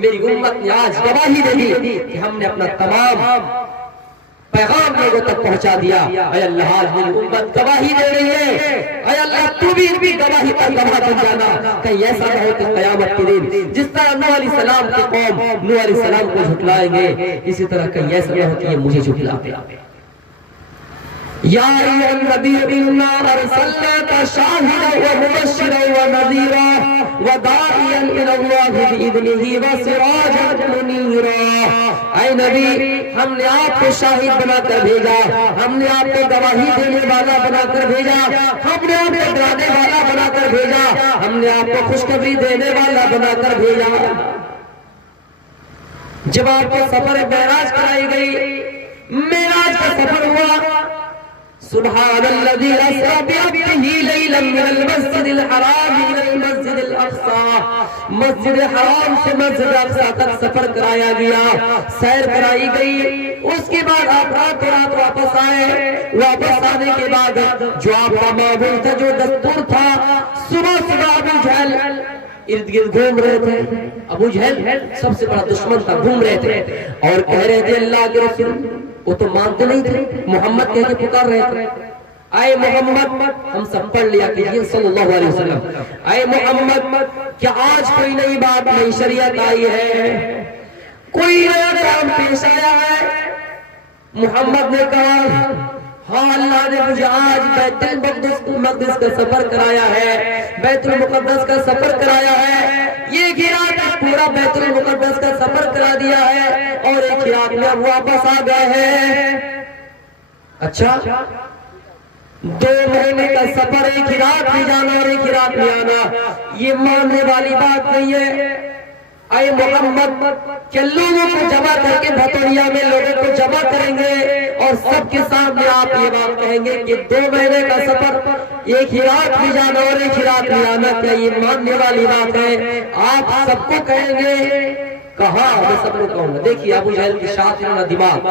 میری امت نے آج گواہی دے دی کہ ہم نے اپنا تمام پیغام لوگوں تک پہنچا دیا۔ اے اللہ آج میری امت گواہی دے رہی ہے، اے اللہ تو بھی گواہی پر گواہ بن جانا، کہیں ایسا نہ ہو کہ قیامت کے دن جس طرح نوح علیہ السلام کی قوم نوح علیہ السلام کو جھٹلائیں گے، اسی طرح کہیں ایسا نہ ہو کہ یہ مجھے جھٹلاتے۔ یا ایھا النبی انا ارسلناک شاہدا ومبشرا ونذیرا وداعیا الی اللہ باذنہ وسراجا منیرا۔ اے نبی، ہم نے آپ کو شاہد بنا کر بھیجا، ہم نے آپ کو گواہی دینے والا بنا کر بھیجا، ہم نے آپ کو ڈرانے والا بنا کر بھیجا، ہم نے آپ کو خوشخبری دینے والا بنا کر بھیجا۔ جب آپ کو سفر معراج کرائی گئی، معراج کا سفر ہوا، سبحان الذی اسری بعبدہ لیلا من المسجد الحرام الى المسجد الاقصی، مسجد حرام سے مسجد اقصی تک سفر کرایا گیا، سیر کرائی گئی۔ اس کے بعد آپ رات واپس آئے، واپس آنے کے بعد جو آپ کا معمول تھا، جو دستور تھا، صبح ابو جہل ارد گرد گھوم رہے تھے۔ ابو جہل سب سے بڑا دشمن تھا، گھوم رہے تھے اور کہہ رہے تھے اللہ کے رسول، وہ تو مانتے نہیں تھے، محمد کہہ کے پکار رہے تھے، اے محمد، ہم سب پڑھ لیا کیجئے صلی اللہ علیہ وسلم، اے محمد کیا آج کوئی نئی بات، نئی شریعت آئی ہے، کوئی نیا کام پیش آیا ہے؟ محمد نے کہا ہاں، اللہ نے مجھے آج بیت المقدس کا سفر کرایا ہے، بیت المقدس کا سفر کرایا ہے، یہ رات پورا بیت المقدس کا سفر کرا دیا ہے اور ایک رات میں اب واپس آ گئے ہیں۔ اچھا، 2 مہینے کا سفر، ایک ہی رات میں جانا اور ایک ہی رات میں آنا، یہ ماننے والی بات نہیں ہے۔ اے محمد، کہ لوگوں کو جمع کر کے بھتوڑیا میں لوگوں کو جمع کریں گے اور سب کے سامنے آپ یہ بات کہیں گے کہ 2 مہینے کا سفر، ایک ہی رات میں جانا اور ایک ہی رات میں آنا، کیا یہ ماننے والی بات ہے؟ آپ سب کو کہیں گے؟ کہا میں سب کو کہوں گا۔ دیکھیے ابو جہل کی شاطرانہ دماغ،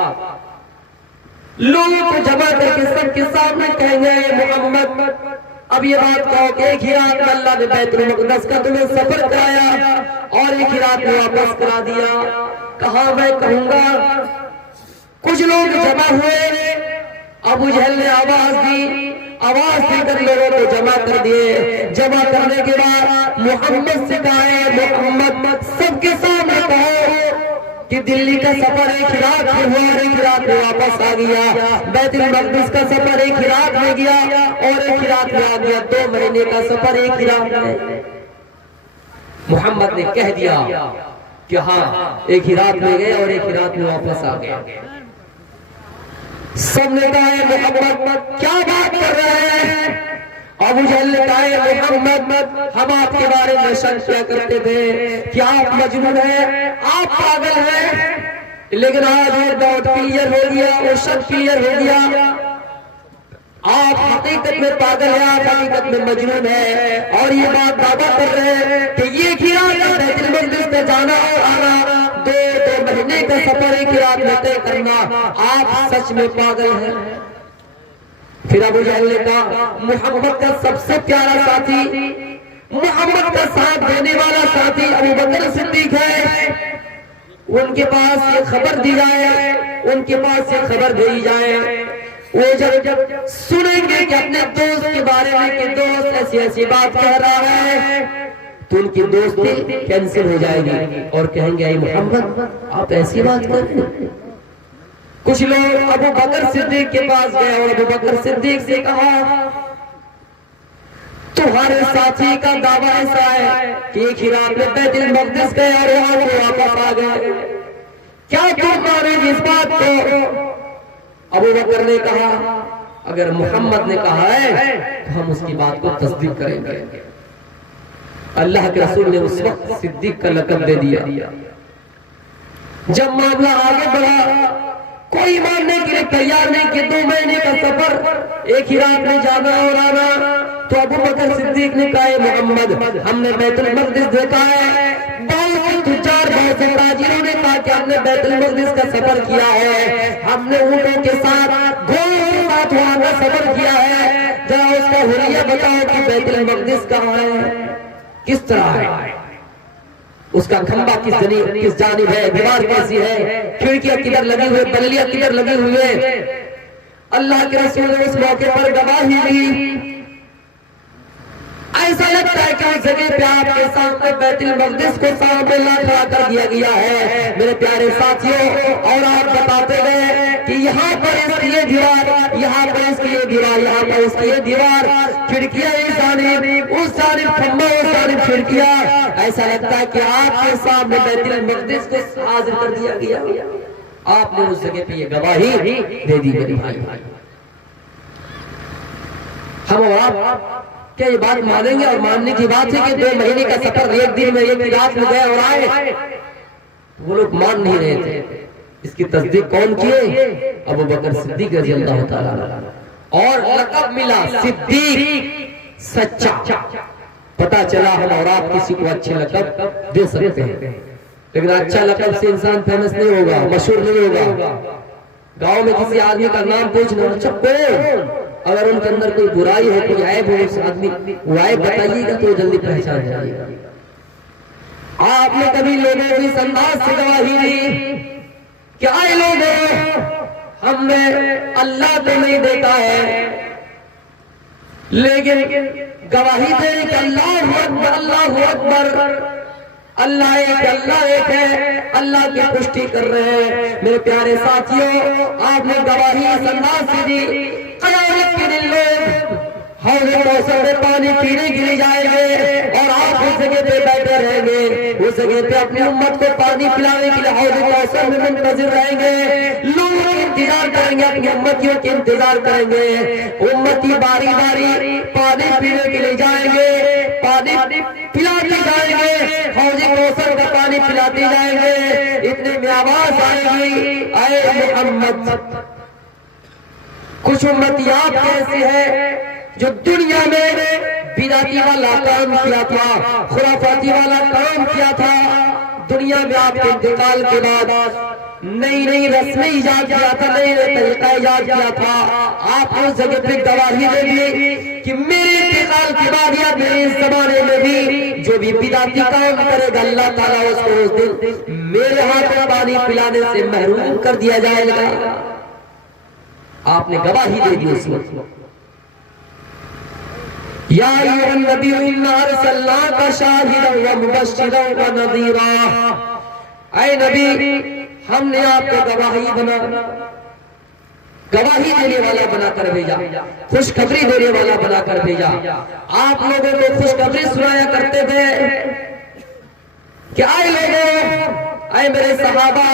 لوگوں کو جمع کر کے سب کے سامنے کہیں گے محمد اب یہ بات کہو کہ ایک ہی رات میں اللہ نے بیت المقدس کا تمہیں سفر کرایا اور ایک ہی رات میں واپس کرا دیا۔ کہا میں کہوں گا۔ کچھ لوگ جمع ہوئے، ابو جہل نے آواز دی، آواز دے کر لوگوں کو جمع کر دیے۔ جمع کرنے کے بعد محمد سے کہا محمد سب کے سامنے کہو کہ دلی کا سفر ایک ہی رات میں ہوا اور ایک ہی رات میں واپس آ گیا، بیت المقدس کا سفر ایک ہی رات میں گیا اور ایک ہی رات میں آ گیا، 2 مہینے کا سفر ایک ہی رات میں۔ محمد نے کہہ دیا کہ ہاں ایک ہی رات میں گئے اور ایک ہی رات میں واپس آ گئے۔ سب نے کہا ہے محمد کیا بات کر رہے ہیں؟ ابو جہل نے کہا ہے محمد ہم آپ کے بارے میں شک کیا کرتے تھے کہ آپ مجنون ہیں، آپ پاگل ہیں، لیکن آج یہ ڈاؤٹ کلیئر ہو گیا، وہ شک کلیئر ہو گیا، آپ حقیقت میں پاگل ہیں، آپ حقیقت میں مجنون ہیں اور یہ بات دعویٰ کر رہے ہیں کہ یہ کھیرات بیت المقدس میں جانا اور آنا، 2 مہینے کا سفر ایک رات میں طے کرنا، آپ سچ میں پاگل ہیں۔ پھر ابو جہل نے کہا محمد کا سب سے پیارا ساتھی، محمد کا ساتھ دینے والا ساتھی ابو بکر صدیق ہے، ان کے پاس یہ خبر دی جائے، ان کے پاس یہ خبر دی جائے، وہ جب سنیں گے کہ اپنے دوست کے بارے میں کہ دوست ایسی ایسی بات کہہ رہا ہے تو ان کی دوستی کینسل ہو جائے گی اور کہیں گے اے محمد آپ ایسی بات کر رہے ہیں۔ کچھ لوگ ابو بکر صدیق کے پاس گئے اور ابو بکر صدیق سے کہا تمہارے ساتھی کا دعویٰ ایسا ہے کہ ایک ہی رات میں بیت المقدس گئے اور وہاں سے واپس آ گئے، کیا تم مانیں گے اس بات کو؟ ابو بکر نے کہا اگر محمد نے کہا ہے تو ہم اس کی بات کو تصدیق کریں گے۔ اللہ کے رسول نے اس وقت صدیق کا لقب دے دیا۔ جب معاملہ آگے بڑھا کوئی ماننے کے لیے تیار نہیں کہ 2 مہینے کا سفر ایک ہی رات میں جانا اور آنا، تو ابو بکر صدیق نے کہا محمد ہم نے بیت المقدس دیکھا ہے، بہت سے تجار بہت سے تاجروں نے کہا کہ ہم نے بیت المقدس کا سفر کیا ہے، ہم نے اونٹوں کے ساتھ گھوڑوں کے ساتھ وہاں کا سفر کیا ہے، ذرا اس کا حلیہ بتاؤ کہ بیت المقدس کہاں ہے، کس طرح ہے؟ اس کا کھمبا کس جانب ہے، دیوار کیسی ہے، کھڑکیاں کدھر لگی ہوئے، بلیاں کدھر لگی ہوئے. اللہ کے رسول نے اس موقع پر گواہی دی. ایسا لگتا ہے کہ اس جگہ پہ آپ کے سامنے بیت المقدس کو سامنے لا کھڑا کر دیا گیا ہے. میرے پیارے ساتھیوں، اور آپ بتاتے گئے کہ یہاں پر اس کی یہ دیوار، یہاں پر اس کی یہ دیوار، یہاں پر اس کی یہ دیوار، کھڑکیاں اس جانب، اس جانب کھمبا، اس جانب کھڑکیاں. ایسا لگتا ہے کہ آپ کے سامنے بیت المقدس کو حاضر کر دیا گیا. آپ نے اس جگہ پہ یہ گواہی دے دی. میرے بھائی، ہم اور آپ کیا یہ بات مانیں گے؟ اور ماننے کی بات ہے کہ 2 مہینے کا سفر ایک دن میں ایک رات میں گئے اور آئے. وہ لوگ مان نہیں رہے تھے. اس کی تصدیق کون کیے؟ ابو بکر صدیق رضی اللہ تعالیٰ عنہ. اور لقب ملا صدیق، سچا. پتا چلا ہم اور آپ کسی کو اچھے لقب دے سکتے ہیں، لیکن اچھا لقب سے انسان فیمس نہیں ہوگا، مشہور نہیں ہوگا. گاؤں میں کسی آدمی کا نام پوچھنا، اچھا کون؟ اگر ان کے اندر کوئی برائی ہے، کوئی عیب ہو، اس آدمی وہ عیب بتائیے گا تو جلدی پہچان جائے گا. آپ نے کبھی لوگوں کو اس انداز سے گواہی دی کہ آئے لوگوں، ہم نے اللہ تو نہیں دیکھا ہے، لیکن گواہی دے کہ اللہ اکبر، اللہ اکبر، اللہ ایک ہے، اللہ کی پشتی کر رہے ہیں. میرے پیارے ساتھیوں، آپ نے گواہی اس انداز سے دی. قیامت کے دن لوگ حوض کوثر میں پانی پینے کے لیے جائیں گے اور آپ اس جگہ پہ بیٹھے رہیں گے. اس جگہ پہ اپنی امت کو پانی پلانے کے لیے حوض کوثر میں منتظر رہیں گے. لوگ انتظار کریں گے، اپنی امتیوں کے انتظار کریں گے. امتی باری باری پانی پینے کے لیے جائیں گے، پانی پلاتے جائیں گے، حوض کوثر کا پانی پلاتے جائیں گے. اتنے میں آواز آئے گی، اے محمد. کچھ امتی آپ ایسی ہے جو دنیا میں بدعتی والا کام کیا تھا، خرافاتی والا کام کیا تھا. دنیا میں آپ کے انتقال کے بعد نئی رسمیں ایجاد کیا تھا، نئی طریقہ ایجاد کیا تھا. آپ اس جگہ پہ گواہی دے دی کہ میرے انتقال کے بعد یا میرے اس زمانے میں بھی جو بھی بدعتی کام کرے گا، اللہ تعالیٰ اس کو اس دن میرے ہاتھ میں پانی پلانے سے محروم کر دیا جائے گا. آپ نے گواہی دے دی اس وقت. یا ایھا النبی انا ارسلناک شاہدا ومبشرا ونذیرا. اے نبی، ہم نے آپ کو گواہی دینے والا بنا کر بھیجا، خوشخبری دینے والا بنا کر بھیجا. آپ لوگوں کو خوشخبری سنایا کرتے تھے کہ اے لوگوں، اے میرے صحابہ،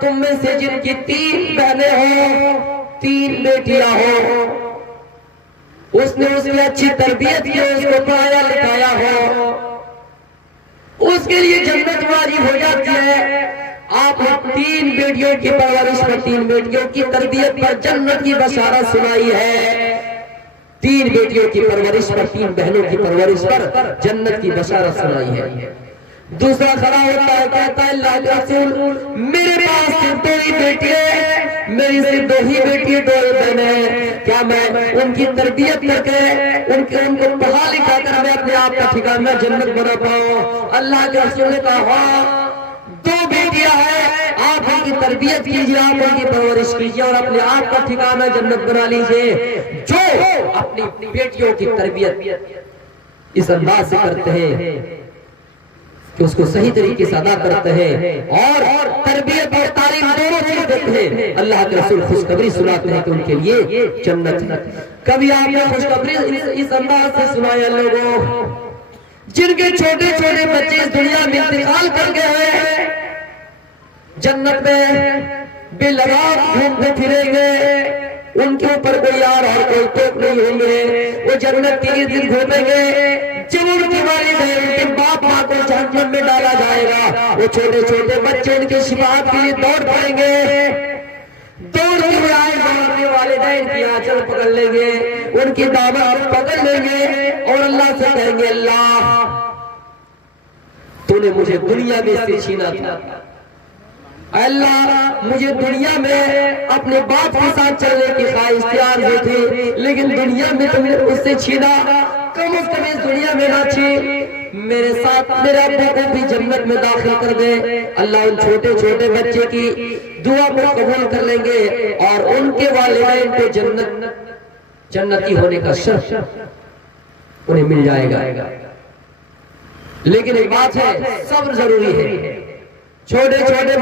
تم میں سے جن کی 3 بہنیں ہوں، 3 بیٹیاں ہوں، اس نے اس کی اچھی تربیت کی، اس کو پڑھایا لکھایا ہو، اس کے لیے جنت واجب ہو جاتی ہے. آپ نے 3 بیٹیوں کی پرورش پر، 3 بیٹیوں کی تربیت پر جنت کی بشارت سنائی ہے. 3 بیٹیوں کی پرورش پر، 3 بہنوں کی پرورش پر جنت کی بشارت سنائی ہے. دوسرا کھڑا ہوتا ہے، کہتا ہے اللہ کے رسول، میرے پاس صرف 2 ہی بیٹی ہے، میری صرف 2 ہی بیٹی ہے، 2 بہنیں. کیا میں ان کی تربیت کر کے ان کو پڑھا لکھا کر میں اپنے آپ کا ٹھکانہ جنت بنا پاؤں؟ اللہ کے رسول نے کہا ہاں، 2 بیٹیاں ہیں، آپ ان کی تربیت کیجیے، آپ ان کی پرورش کیجیے اور اپنے آپ کا ٹھکانہ جنت بنا لیجیے. جو اپنی بیٹیوں کی تربیت اس انداز سے کرتے ہیں کہ اس کو صحیح طریقے سے ادا کرتے ہیں اور تربیت اور تعلیم دونوں چیز دیتے ہیں، اللہ کے رسول خوشخبری سناتے ہیں کہ ان کے لیے جنت ہے. کبھی آپ نے خوشخبری اس انداز سے سنایا لوگوں جن کے چھوٹے چھوٹے بچے اس دنیا میں انتقال کر گئے ہیں، جنت میں بے لگام گھومتے پھریں گے، ان کے اوپر کوئی یار اور کوئی ٹوک نہیں ہوں گے، وہ جنت کے دن گھومیں گے. جب ان کی والدین ان کے باپ ماں کو جہنم میں ڈالا جائے گا، وہ چھوٹے چھوٹے بچے ان کے شفاعت کے لیے دوڑ پڑیں گے. دوڑتے ہوئے آئے گا، اپنے والدین کی آنچل پکڑ لیں گے، ان کی دامن پکڑ لیں گے اور اللہ سے کہیں گے اللہ تو نے مجھے دنیا میں سے چھینا تھا، اللہ مجھے دنیا میں اپنے باپ کے ساتھ چلنے کی خواہش اختیار ہوئی تھی، لیکن دنیا میں تم نے اس سے چھینا، کم از کم اس دنیا میں نہ چھین. میرے ساتھ میرے ابو کو بھی جنت میں داخل کر دے. اللہ ان چھوٹے چھوٹے بچے کی دعا کو قبول کر لیں گے اور ان کے والدین کو جنتی ہونے کا شرف انہیں مل جائے گا. لیکن ایک بات ہے، صبر ضروری ہے. چھوٹے چھوٹے